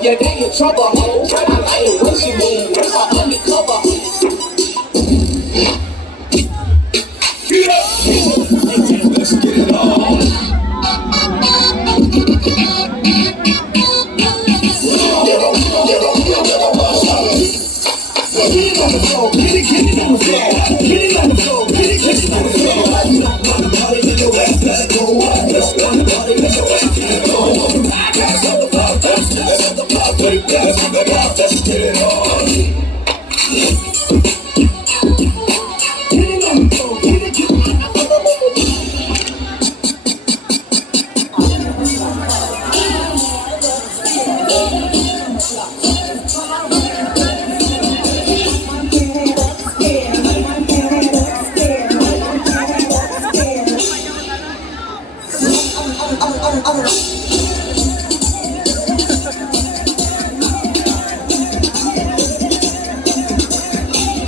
Yeah, they in trouble, ho. I like it when she move. Undercover. Let's get it on. Get it on the floor, get it on the floor, get it on the floor, get it on the floor. You don't want to party, let your ass let it go. You don't want to party, let your ass let it go. I got something about this, let's have the pop, let's have the pop, let's get it on. Get it on the floor, get it on the floor.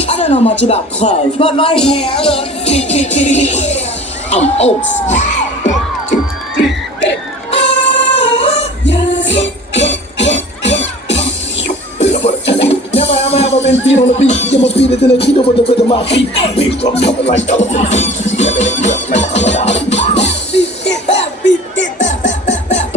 I don't know much about clothes, but my hair looks I'm oats. Never have I ever been beat on the beat. You must beat it in a cheetah with the rhythm of my feet. Bass drums coming like elephants. Everything up like a holiday. Beat it back, beat it back, back, back, back.